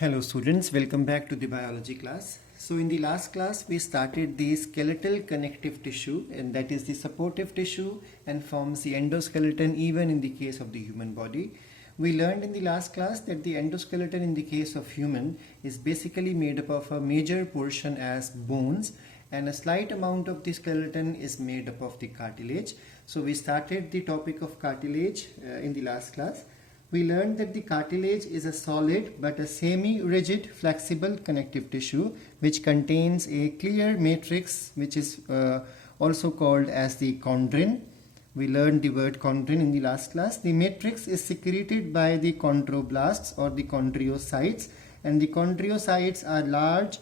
Hello students, welcome back to the biology class. So in the last class we started the skeletal connective tissue, and that is the supportive tissue and forms the endoskeleton even in the case of the human body. We learned in the last class that the endoskeleton in the case of human is basically made up of a major portion as bones, and a slight amount of the skeleton is made up of the cartilage. So we started the topic of cartilage in the last class. We learned that the cartilage is a solid but a semi-rigid flexible connective tissue which contains a clear matrix, which is also called as the chondrin. We learned the word chondrin in the last class. The matrix is secreted by the chondroblasts or the chondriocytes, and the chondriocytes are large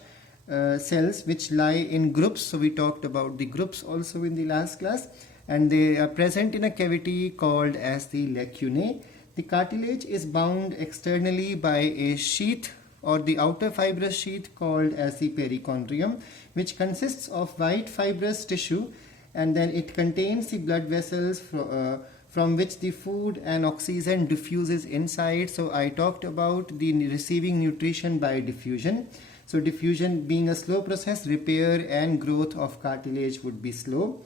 cells which lie in groups. So we talked about the groups also in the last class, and they are present in a cavity called as the lacunae. The cartilage is bound externally by a sheath or the outer fibrous sheath called as the perichondrium, which consists of white fibrous tissue, and then it contains the blood vessels from which the food and oxygen diffuses inside. So I talked about the receiving nutrition by diffusion. So diffusion being a slow process, repair and growth of cartilage would be slow.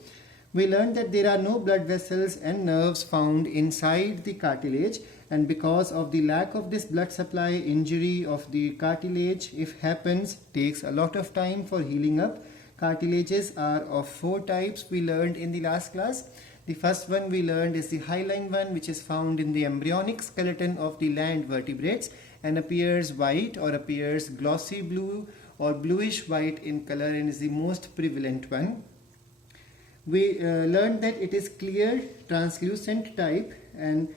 We learned that there are no blood vessels and nerves found inside the cartilage, and because of the lack of this blood supply, injury of the cartilage, if happens, takes a lot of time for healing up. Cartilages are of 4 types we learned in the last class. The first one we learned is the hyaline one, which is found in the embryonic skeleton of the land vertebrates and appears white or appears glossy blue or bluish white in color and is the most prevalent one. We learned that it is clear translucent type, and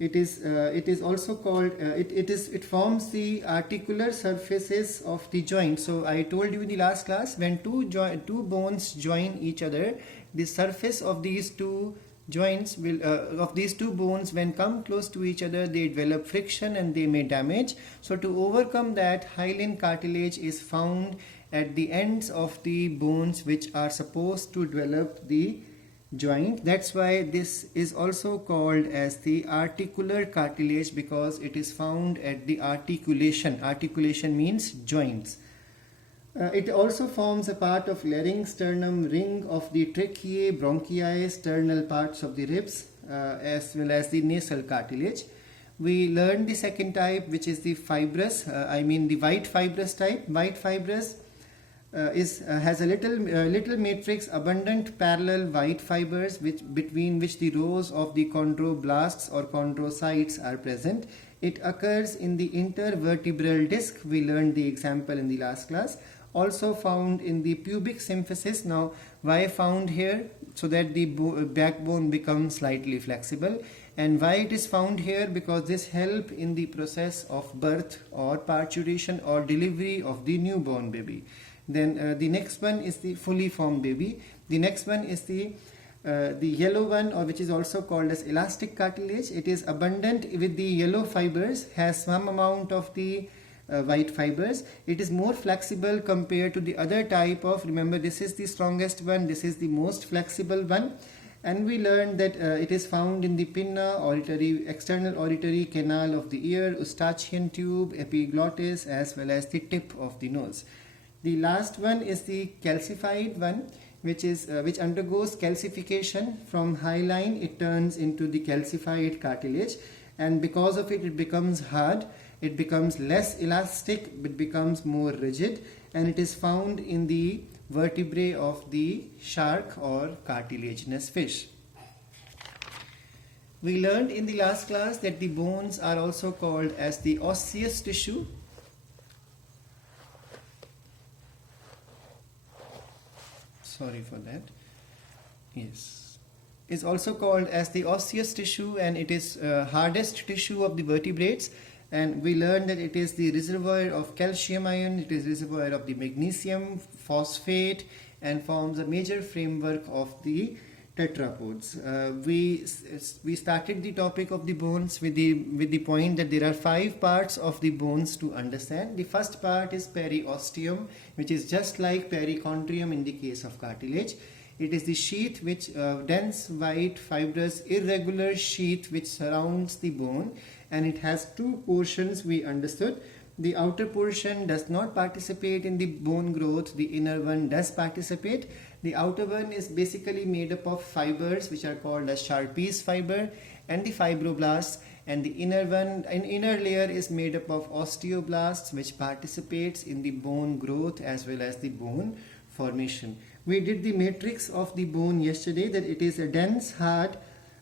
it is also called it forms the articular surfaces of the joint. So I told you in the last class, when two bones join each other, the surface of these two joints will of these two bones, when come close to each other, they develop friction and they may damage. So to overcome that, hyaline cartilage is found at the ends of the bones which are supposed to develop the joint. That's why this is also called as the articular cartilage, because it is found at the articulation. Articulation means joints. It also forms a part of larynx, sternum, ring of the tracheae, bronchi, sternal parts of the ribs, as well as the nasal cartilage. We learned the second type, which is the fibrous, the white fibrous type. White fibrous has a little matrix, abundant parallel white fibers between which the rows of the chondroblasts or chondrocytes are present. It occurs in the intervertebral disc. We learned the example in the last class. Also found in the pubic symphysis. Now why found here? So that the backbone becomes slightly flexible. And why it is found here? Because this helps in the process of birth or parturition or delivery of the newborn baby. Then the next one is the fully formed baby. The next one is the yellow one, or which is also called as elastic cartilage. It is abundant with the yellow fibers, has some amount of the white fibers. It is more flexible compared to the other type of, remember this is the strongest one, this is the most flexible one. And we learned that it is found in the pinna, external auditory canal of the ear, eustachian tube, epiglottis, as well as the tip of the nose. The last one is the calcified one, which undergoes calcification from hyaline. It turns into the calcified cartilage, and because of it, it becomes hard. It becomes less elastic, it becomes more rigid, and it is found in the vertebrae of the shark or cartilaginous fish. We learned in the last class that the bones are also called as the osseous tissue. Sorry for that. Yes. Is also called as the osseous tissue, and it is hardest tissue of the vertebrates. And we learned that it is the reservoir of calcium ion, it is reservoir of the magnesium, phosphate, and forms a major framework of the tetrapods. We started the topic of the bones with the point that there are 5 parts of the bones to understand. The first part is periosteum, which is just like perichondrium in the case of cartilage. It is the sheath, which dense, white, fibrous, irregular sheath which surrounds the bone, and it has 2 portions we understood. The outer portion does not participate in the bone growth, the inner one does participate. The outer one is basically made up of fibers which are called as Sharpie's fiber and the fibroblasts, and the inner one, an inner layer is made up of osteoblasts which participates in the bone growth as well as the bone formation. We did the matrix of the bone yesterday, that it is a dense hard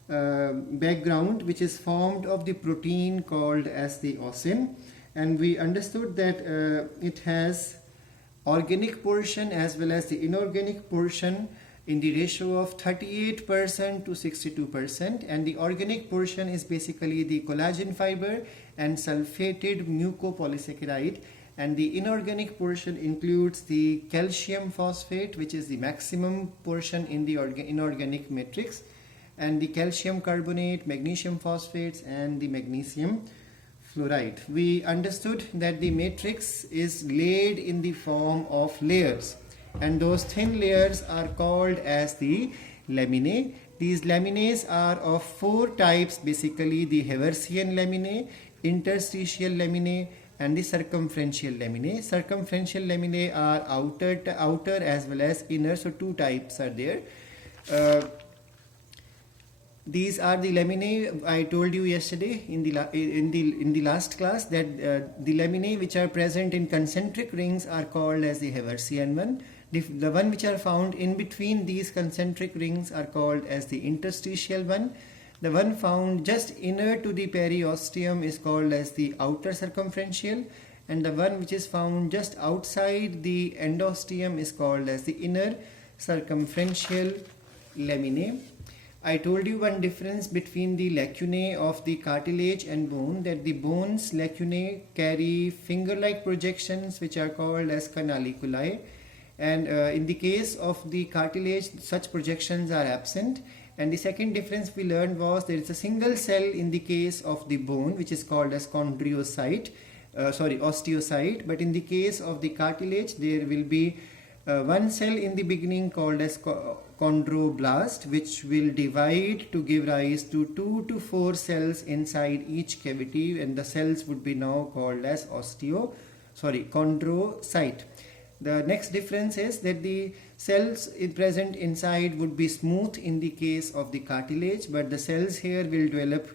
background which is formed of the protein called as the ossin, and we understood that it has organic portion as well as the inorganic portion in the ratio of 38% to 62%, and the organic portion is basically the collagen fiber and sulfated mucopolysaccharide, and the inorganic portion includes the calcium phosphate, which is the maximum portion in the inorganic matrix, and the calcium carbonate, magnesium phosphates, and the magnesium fluoride. We understood that the matrix is laid in the form of layers, and those thin layers are called as the laminae. These laminae are of four types, basically the Haversian laminae, interstitial laminae, and the circumferential laminae. Circumferential laminae are outer as well as inner, so two types are there. These are the laminae. I told you yesterday in the last class that the laminae which are present in concentric rings are called as the Haversian one. The one which are found in between these concentric rings are called as the interstitial one. The one found just inner to the periosteum is called as the outer circumferential, and the one which is found just outside the endosteum is called as the inner circumferential laminae. I told you one difference between the lacunae of the cartilage and bone, that the bone's lacunae carry finger-like projections which are called as canaliculi, and in the case of the cartilage such projections are absent. And the second difference we learned was there is a single cell in the case of the bone which is called as osteocyte, but in the case of the cartilage there will be one cell in the beginning called as chondroblast, which will divide to give rise to 2 to 4 cells inside each cavity, and the cells would be now called as chondrocyte. The next difference is that the cells present inside would be smooth in the case of the cartilage, but the cells here will develop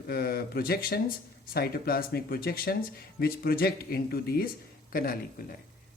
projections, cytoplasmic projections, which project into these canaliculi.